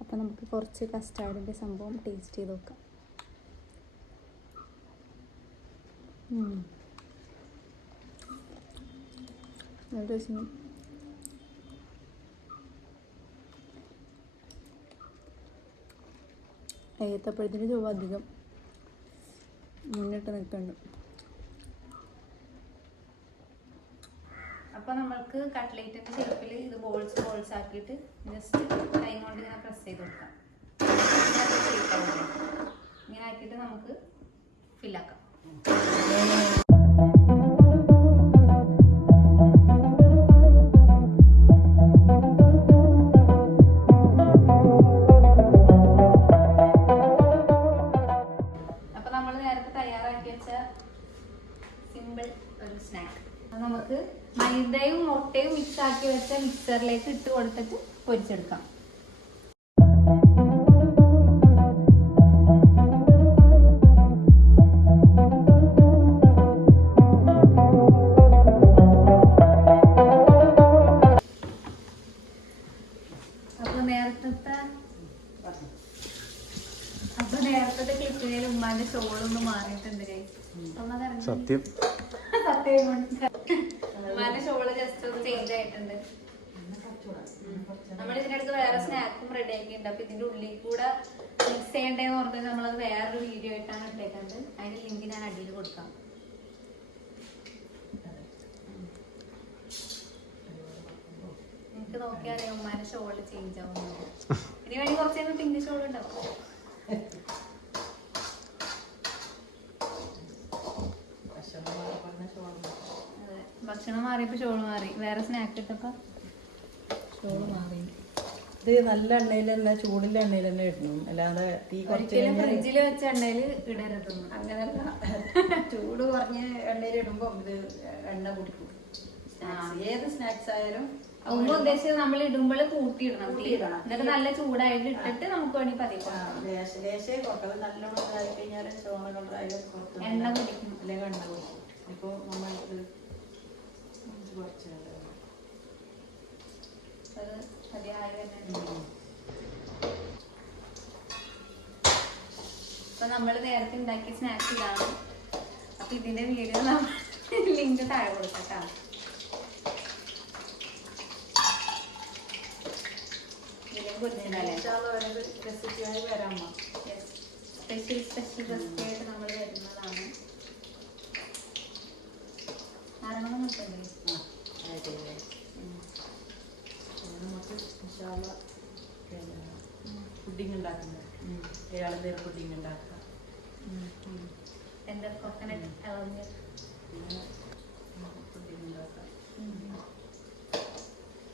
അപ്പൊ നമുക്ക് കുറച്ച് കസ്റ്റാർഡിന്റെ സംഭവം ടേസ്റ്റ് ചെയ്ത് നോക്കാം. ഏത്തപ്പഴത്തിൻ്റെ ചുവ അധികം മുന്നിട്ട് നിൽക്കുന്നുണ്ട്. അപ്പോൾ നമ്മൾക്ക് കട്ട്ലേറ്റിൻ്റെ ഷേപ്പിൽ ഇത് ബോൾസ് ആക്കിയിട്ട് ജസ്റ്റ് കൈ കൊണ്ട് ഇങ്ങനെ പ്രസ് ചെയ്ത് കൊടുക്കാം. ഇങ്ങനെ ആക്കിയിട്ട് നമുക്ക് ഫില്ലാക്കാം. അപ്പോൾ നമ്മൾ നേരത്തെ തയ്യാറാക്കി വെച്ച സിമ്പിൾ ഒരു സ്നാക്ക് അത് നമുക്ക് മൈദയും മുട്ടയും മിക്സ് ആക്കി വെച്ച മിക്സറിലേക്ക് ഇട്ട് കൊടുത്തിട്ട് പൊരിച്ചെടുക്കാം. അപ്പൊ നേരത്തെ ക്ലിപ്പിൽ ഉമ്മാന്റെ ഷോളൊന്നും മാറിയിട്ടുണ്ട്. സത്യം ഉമ്മാന്റെ ഷോള് ജസ്റ്റ് ഒന്ന് ചേഞ്ച് ആയിട്ടുണ്ട്. നമ്മൾ ഇതിനടുത്ത് വേറെ സ്നാക്കും റെഡി ആക്കിയിട്ടുണ്ട്. അപ്പൊ ഇതിന്റെ ഉള്ളിൽ കൂടെ മിക്സ് ചെയ്യണ്ടേന്ന് പറഞ്ഞാൽ നമ്മളത് വേറൊരു വീഡിയോ ആയിട്ടാണ് ഇട്ടേക്കുന്നത്. അതിന്റെ ലിങ്ക് ഞാൻ അടിയിൽ കൊടുക്കാം. എനിക്ക് നോക്കിയാൽ അറിയാം ഉമ്മാന്റെ ഷോള് ചേഞ്ച് ആവുന്നത്. ഇതിന് വേണ്ടി കുറച്ച് നേരം പിങ്ക് ഷോൾ ഉണ്ടാവും. അതെ, ഭക്ഷണം മാറിയപ്പോ ഷോള് മാറി. വേറെ സ്നാക്ക് ഇട്ടപ്പോ ഷോള് മാറി. ഇത് നല്ല എണ്ണയിൽ തന്നെ, ചൂടിലെ എണ്ണയിൽ തന്നെ ഇടണം, അല്ലാതെ തീ കുറച്ച് ഫ്രിഡ്ജിൽ വെച്ച എണ്ണയിൽ ഇടരുത്. അങ്ങനെയല്ല, ചൂട് കുറഞ്ഞ എണ്ണയിൽ ഇടുമ്പോൾ ഇത് എണ്ണ കുടിക്കും. ഏത് സ്നാക്സ് ആയാലും ഉമ്മ ഉദ്ദേശിച്ചത് നമ്മൾ ഇടുമ്പോൾ കൂട്ടിയിടണം. എന്നിട്ട് നല്ല ചൂടായിട്ട് ഇട്ടിട്ട് നമുക്ക് വേണമെങ്കിൽ പതിക്കാം. ലേശേ കുറക്കത് നല്ലോണം ഇതായി കഴിഞ്ഞാൽ ചോന്ന കളറായാലും എണ്ണ കുടിക്കും, അല്ലെങ്കിൽ എണ്ണ കുടിക്കും. ഇപ്പോൾ നമ്മൾ ഇത് കുറച്ച് അപ്പൊ നമ്മൾ നേരത്തെ ഉണ്ടാക്കിയ സ്നാക്സ് ഇതാണ്. അപ്പൊ ഇതിന്റെ വീഡിയോ നമ്മൾ ലിങ്ക് താഴെ കൊടുക്കട്ടോ. റെസിപ്പിയായി വരാം. സ്പെഷ്യൽ റെസിപ്പി ആയിട്ട് നമ്മൾ വരുന്നതാണ്. പുഡിങ് ഉണ്ടാക്കുന്നത്, ഏഴാളത്തെ പുഡിങ് ഉണ്ടാക്കുക. എന്താ കോക്കനട്ട് പുഡിങ് ഉണ്ടാക്കാം.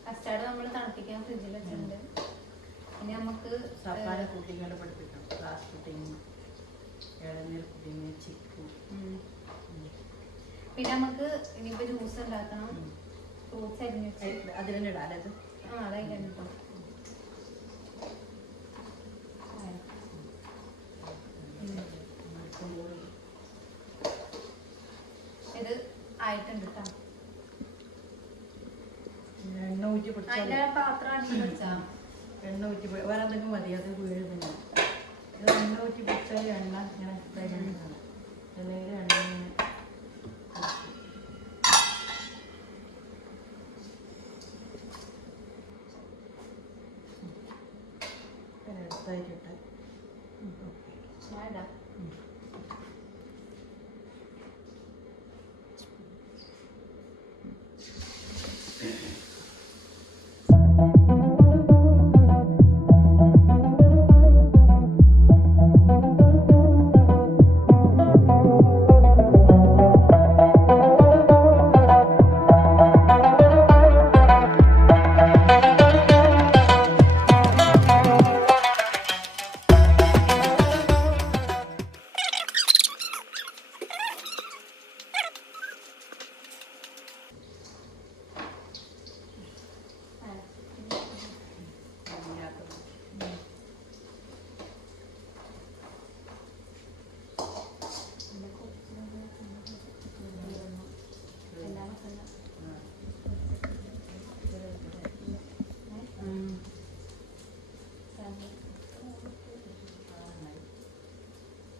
കസ്റ്റാർഡ് നമ്മൾ തണുപ്പിക്കാൻ ഫ്രിഡ്ജിൽ വെച്ചിട്ടുണ്ട്. ഇനി നമുക്ക് സപ്പാന പുഡിങ്ങൾ പഠിപ്പിക്കണം. ഗ്ലാസ് പുഡിങ്, ഇളനീർ പുഡിങ്, ചിക്കു. പിന്നെ നമുക്ക് ഇനിയിപ്പോ ജ്യൂസ് ഉണ്ടാക്കണം. ഫ്രൂട്ട്സ് അരിഞ്ഞ് വെച്ച് അതിൽ തന്നെ ഇടാം. അത് അതായി കണ്ടിട്ടോ. ഇത് ആയിട്ടുണ്ട് കേട്ടോ. എണ്ണ ഊറ്റി പിടിച്ചാൽ അതിന്റെ പാത്രം അടിയിൽ വെച്ചാ എണ്ണ ഊറ്റി വേറെ എന്തെങ്കിലും മതി, അത് വീഴുന്നില്ല. ഇത് എണ്ണ ഊറ്റി പിടിച്ചാൽ എണ്ണ ഇങ്ങനെ തരുന്നതാണ്. അല്ലെങ്കിൽ എണ്ണ എടുത്തായിട്ടിട്ട് വേണ്ട.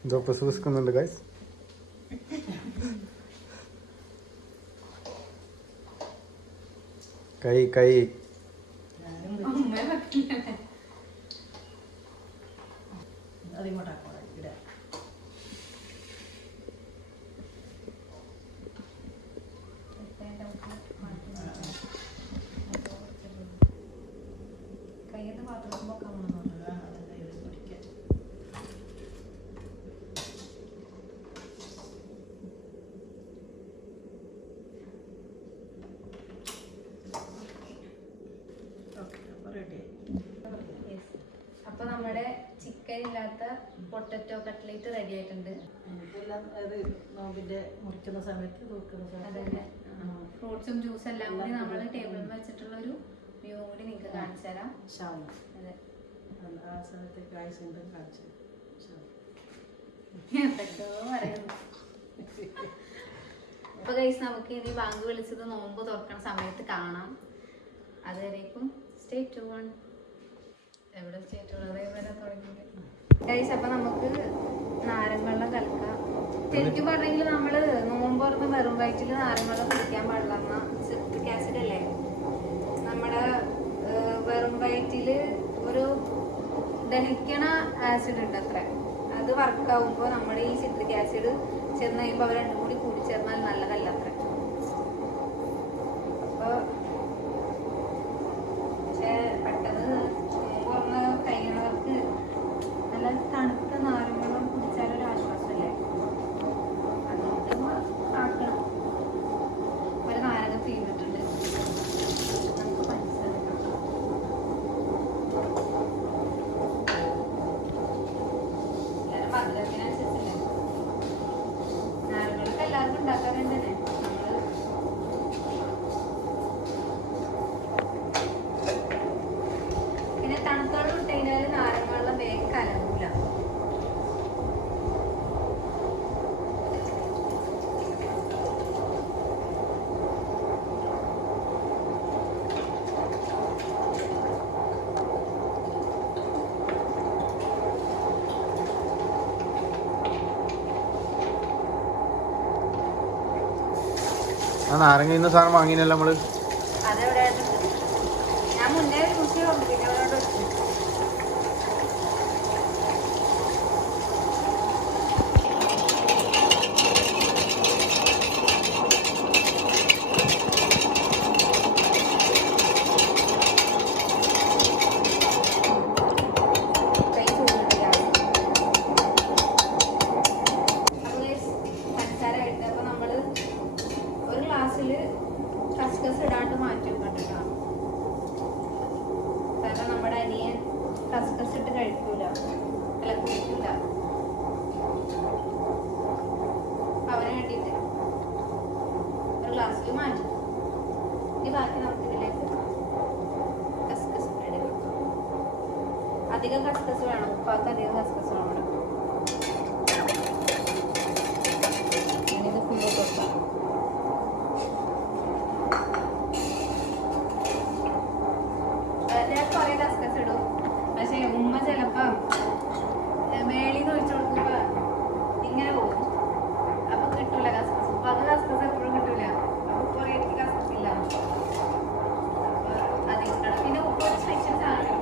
എന്തോ പ്രസവിക്കുന്നുണ്ട് ഗൈസ്. കൈ അതിങ്ങോട്ടാക്കോളെ ഇടാം. കയ്യത്ത് പാത്രത്തുമ്പോ കാണുന്നുണ്ട്. അതെല്ലാം ഇത് പിടിക്കാം. ഓക്കെ, അപ്പോൾ റെഡിയായി. അപ്പൊ നമ്മുടെ ചിക്കൻ ഇല്ലാത്ത പൊട്ടറ്റോ കട്ട്ലേറ്റ് റെഡി ആയിട്ടുണ്ട്. ഇതെല്ലാം അത് നോമ്പിൻ്റെ മുറിക്കുന്ന സമയത്ത് തൂക്കുന്ന അതന്നെ സമയത്ത് ഫ്രൂട്ട്സും ജ്യൂസും എല്ലാം കൂടി നമ്മൾ ടേബിളിൽ വെച്ചിട്ടുള്ള ഒരു വ്യൂ കൂടി നിങ്ങൾക്ക് കാണിച്ചു തരാം. ഷാമ അതെ, ആ സമയത്തേക്ക് ആയുസുണ്ട് കാണിച്ചു ഷാമ. എന്തൊക്കെയോ പറയുന്നു. അപ്പൊ ഗൈസ്, നമുക്ക് ഇനി ബാങ്ക് വിളിച്ചത് നോമ്പ് തുറക്കണ സമയത്ത് കാണാം. അതുവരേക്കും സ്റ്റേ ട്യൂൺ. എവിടെ സ്റ്റേ ട്യൂൺ വരെ തുടങ്ങിയത് ഗൈസ്. അപ്പൊ നമുക്ക് നാരങ്ങവെള്ളം കലക്കാം. ശരിക്കും പറഞ്ഞെങ്കിൽ നമ്മള് നോമ്പ് തുറന്ന് വെറും വയറ്റിൽ നാരങ്ങവെള്ളം കുടിക്കാൻ പാടില്ല. സിട്രിക് ആസിഡ് അല്ലേ നമ്മുടെ വെറും വയറ്റില് ഒരു ദഹിക്കണ ആസിഡ് ഉണ്ട് അത്ര. അത് വർക്കാവുമ്പോൾ നമ്മുടെ ഈ സിട്രിക് ആസിഡ് ചെന്ന് കഴിയുമ്പോൾ അവർ രണ്ടും കൂടി കൂടിച്ചേർന്നാൽ നല്ലതല്ല അത്ര. അപ്പോൾ പക്ഷേ പെട്ടെന്ന് നോമ്പ് കഴിയണവർക്ക് നല്ല തണുത്ത നാരങ്ങവെള്ളം കുടിച്ചാലൊരു ആശ്വാസമല്ലേ. അതുകൊണ്ട് ആക്കണം. ഒരു നാരങ്ങ തീർന്നിട്ടുണ്ട്. നമുക്ക് പഞ്ചസാര ഇടാം. എല്ലാവരും മധുരത്തിനനുസരിച്ചല്ലേ. നാരങ്ങളൊക്കെ എല്ലാവർക്കും ഉണ്ടാക്കാറുണ്ട് തന്നെ. പിന്നെ തണുത്തോളം ഇട്ട് കഴിഞ്ഞാൽ നാരങ്ങ വേഗം കലങ്ങൂല. ആ നാരങ്ങ ഇന്ന സാധനം വാങ്ങിനല്ലോ നമ്മള്. അതെവിടെ ഞാൻ മുന്നേ യൂസ് ചെയ്തു. പിന്നെ അവരോട് കൈ ചൂടില്ല. പഞ്ചസാര ഇട്ട് അപ്പൊ നമ്മള് ഒരു ഗ്ലാസ്സില് കസ്കസ് ഇടാണ്ട് മാറ്റി വെക്കട്ടോ. കാരണം നമ്മുടെ അനിയൻ കസ്കസ് ഇട്ട് കഴിക്കൂല, അല്ല കുടിക്കൂല. അവന് വേണ്ടിയിട്ട് ഒരു ഗ്ലാസ്സിൽ മാറ്റി. ഇനി ബാക്കി നമുക്ക് ഇതിലേക്ക് കസ്കസ് ഇടുക. അധികം കസ്കസ് വേണം. ഉപ്പാക്ക് അധികം കസ്കസ് വേണം. ഞാനിത് ഫുള്ള് കൊടുക്കാം. ഞാൻ കുറെ കസ്കസ് ഇടും. പക്ഷെ ഉമ്മ ചിലപ്പോ മേളിന്ന് ഒഴിച്ചു കൊടുക്കുമ്പോ ഇങ്ങനെ പോകും. അപ്പൊ കിട്ടൂല കസ്കസ്. ഉപ്പാക്ക് കസ്കസ് എപ്പോഴും കിട്ടൂല. അപ്പൊ കുറെ എനിക്ക് കസ്കസ് ഇല്ല. അപ്പൊ അതിക്കണം. പിന്നെ ഉപ്പ് ഒരു സ്പെഷ്യൽ സാധനം.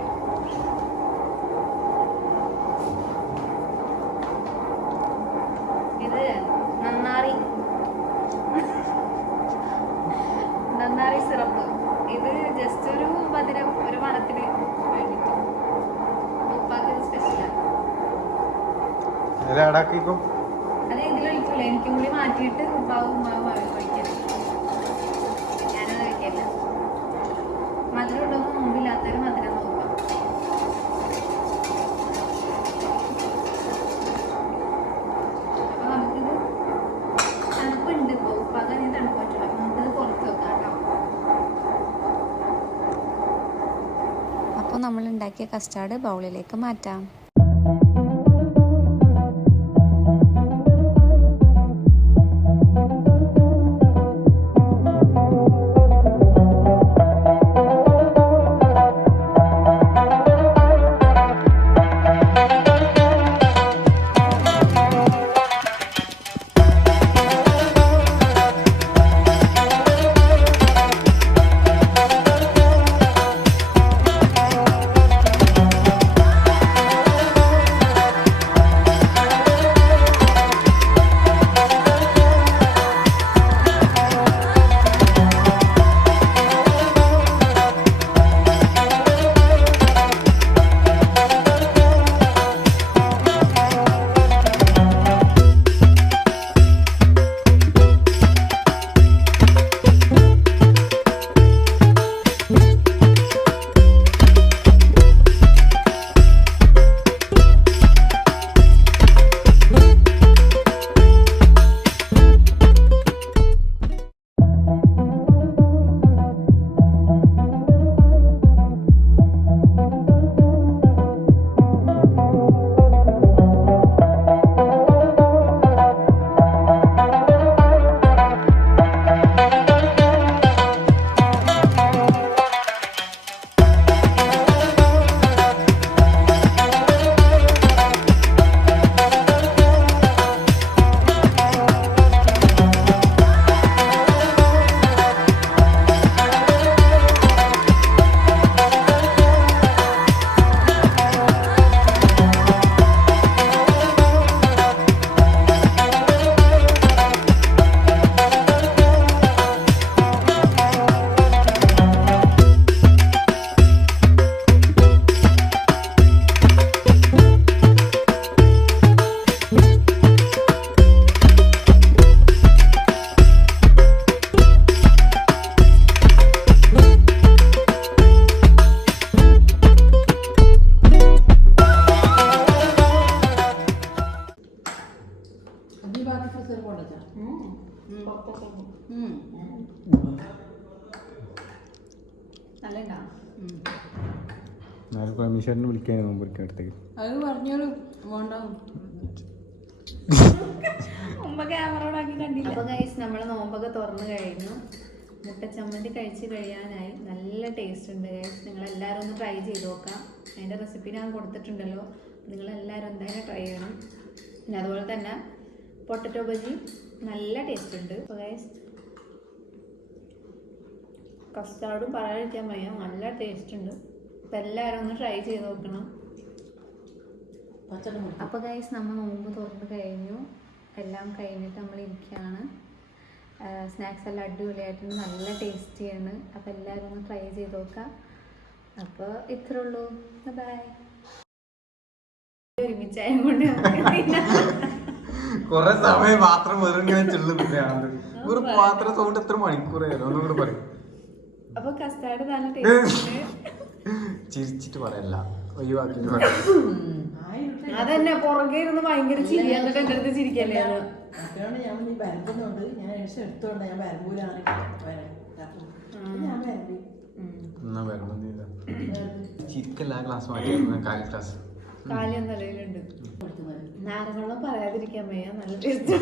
ഇത് നന്നാറി സിറപ്പ്. ഇത് ജസ്റ്റ് ഒരു മധുരം, ഒരു മണത്തിന് വേണ്ടിട്ട്. ഉപ്പാക്ക് ഇത് സ്പെഷ്യലാണ്. അത് ആടാക്കിക്കോ. അത് എങ്കിലും ഒഴിക്കൂല. എനിക്കും കൂടി മാറ്റിയിട്ട് ഉപ്പാവും ഉമ്മാവും ഒഴിക്കണം. ഞാനത് കഴിക്കില്ല. മധുരം ഉണ്ടോന്ന് മുമ്പില്ലാത്തൊരു മധുരം നോക്കാം. അപ്പൊ നമുക്കിത് തണുപ്പുണ്ട്. ഇപ്പോൾ ഉപ്പാക്ക് അതിന് തണുപ്പ് പറ്റില്ല. അപ്പൊ നമുക്കിത് പുറത്ത് വെക്കാം കേട്ടോ. അപ്പോൾ നമ്മൾ ഉണ്ടാക്കിയ കസ്റ്റാർഡ് ബൗളിലേക്ക് മാറ്റാം. അനീഷേട്ടനെ വിളിക്കാൻ നോമ്പ് മുറിക്കാൻ അടുത്തേക്ക്. അത് പറഞ്ഞോളൂ വേണ്ട. അപ്പോൾ ഗൈസ് നമ്മൾ നോമ്പൊക്കെ തുറന്നു കഴിഞ്ഞു. മുട്ട ചമ്മന്തി കഴിച്ച് കഴിയാനായി. നല്ല ടേസ്റ്റ് ഉണ്ട് ഗൈസ്. നിങ്ങളെല്ലാവരും ഒന്ന് ട്രൈ ചെയ്ത് നോക്കാം. അതിൻ്റെ റെസിപ്പി ഞാൻ കൊടുത്തിട്ടുണ്ടല്ലോ, നിങ്ങളെല്ലാവരും എന്തായാലും ട്രൈ ചെയ്യണം. പിന്നെ അതുപോലെ തന്നെ പൊട്ടറ്റോ ബജി നല്ല ടേസ്റ്റ് ഉണ്ട്. അപ്പോൾ ഗൈസ് കസ്റ്റാർഡും പറയാതിരിക്കാൻ വയ്യ, നല്ല ടേസ്റ്റ് ഉണ്ട്. അപ്പോൾ എല്ലാവരും ഒന്ന് ട്രൈ ചെയ്ത് നോക്കണം. അപ്പോൾ ഗൈസ് നമ്മൾ നോമ്പ് തുറന്ന് കഴിഞ്ഞു. എല്ലാം കഴിഞ്ഞിട്ട് നമ്മൾ ഇരിക്കുകയാണ്. സ്നാക്സ് എല്ലാം അടിപൊളിയായിട്ടുണ്ട്, നല്ല ടേസ്റ്റിയാണ്. അപ്പോൾ എല്ലാവരും ഒന്ന് ട്രൈ ചെയ്ത് നോക്കാം. അപ്പോൾ ഇത്രേ ഉള്ളൂ. ബൈ. ഒരുമിച്ചായ കൊണ്ട് കൊറേ സമയം പാത്രം വെറുങ്ങനെ ചെള്ളുന്നുണ്ട്. ഒരു പാത്രം സൗണ്ട് എത്ര മണിക്കൂറായിരുന്നു ഒന്നും കൂടെ പറയും. അപ്പോൾ കസ്റ്റാർഡ് നല്ല ടേസ്റ്റ്. ചിരിച്ചിട്ട് പറയല്ല, ഒഴിവാക്കിട്ട് പറയാം. അതന്നെ പുറകെ ഇരുന്ന് ഭയങ്കര ചിരി, എന്നിട്ട് എൻ്റെ അടുത്ത് ചിരിക്കല്ലേ. ഞാൻ നീ വരമ്പുന്നുണ്ട്, ഞാൻ എടുത്തോണ്ട് ഞാൻ വരമ്പൂലാണ് ഞാൻ വരമ്പി. എന്നാ വരുമ്പോ ചിരിക്കല്ല, ക്ലാസ് മാറ്റി കാലി ക്ലാസ്. കാലി എന്നല്ലുണ്ട്. നാരങ്ങളും പറയാതിരിക്കാൻ വയ്യ, നല്ല ടേസ്റ്റ്.